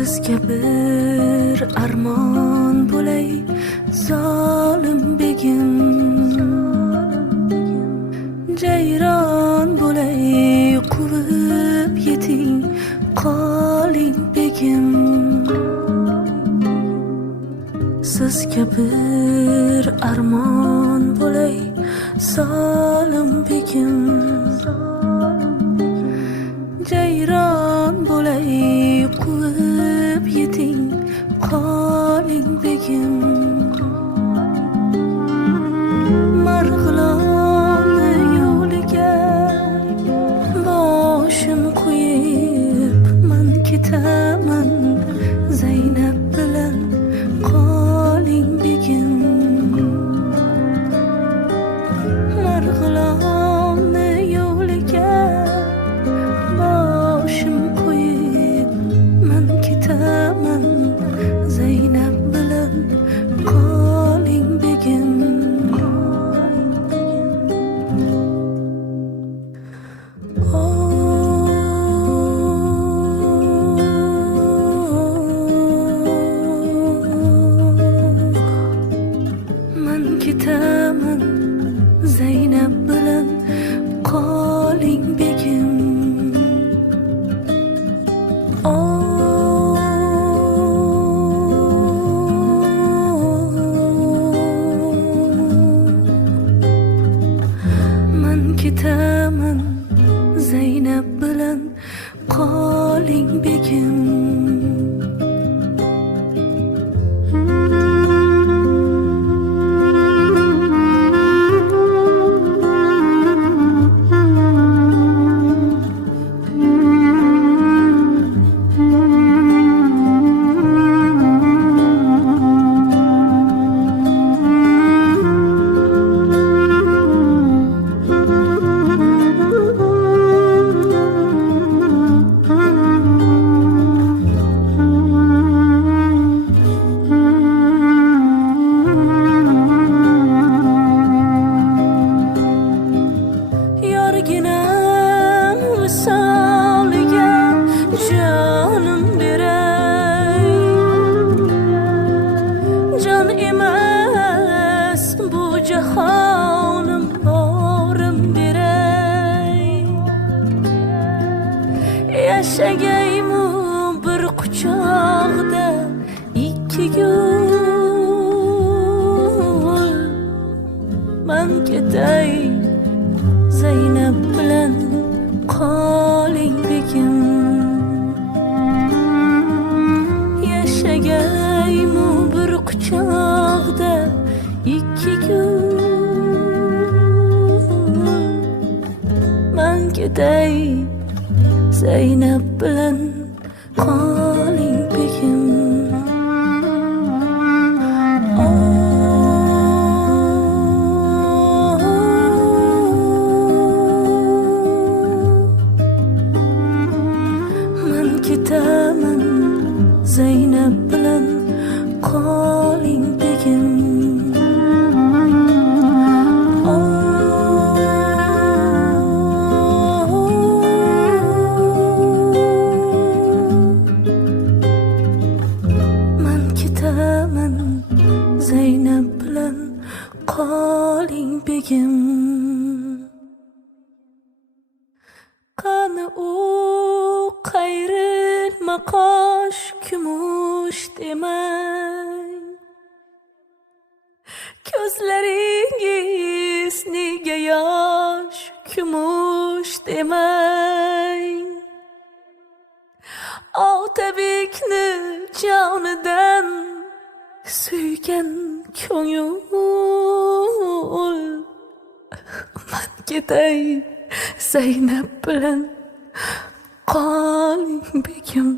Sizga bir armon bo'lay, zolim begim. Jayron bo'lay, quvib yeting, qoling begim. Sizga bir armon bo'lay, zolim begim. Jayron bo'lay, quvib yeting, qoling begim. Marg'ilonni yo'liga boshim qo'yib man ketaman, Zaynab bilan qoling begim. Marg'ilonni yo'liga boshim qo'yib man ketaman, Zaynab bilan qoling begim. Man ketaman, Zaynab bilan qoling begim. Man ketaman, Zaynab bilan qoling begim. Yorginam visoliga jonim beray, jon emas bu jahonim, borim beray. Yashagaymu bir quchoqda ikki gul, man ketay, Zaynab bilan qoling begim. Yashagaymu bir quchoqda ikki gul, man ketay, Zaynab bilan qoling begim. Ketaman, Zaynab bilan qoling begim. Man ketaman, Zaynab bilan qoling begim. Qani u qayrilma qosh kumush demang, ko'zlaringiz nega yosh kumush demang. Otabekni jonidan suygan ko'ngil, man ketay, Zaynab bilan qoling begim.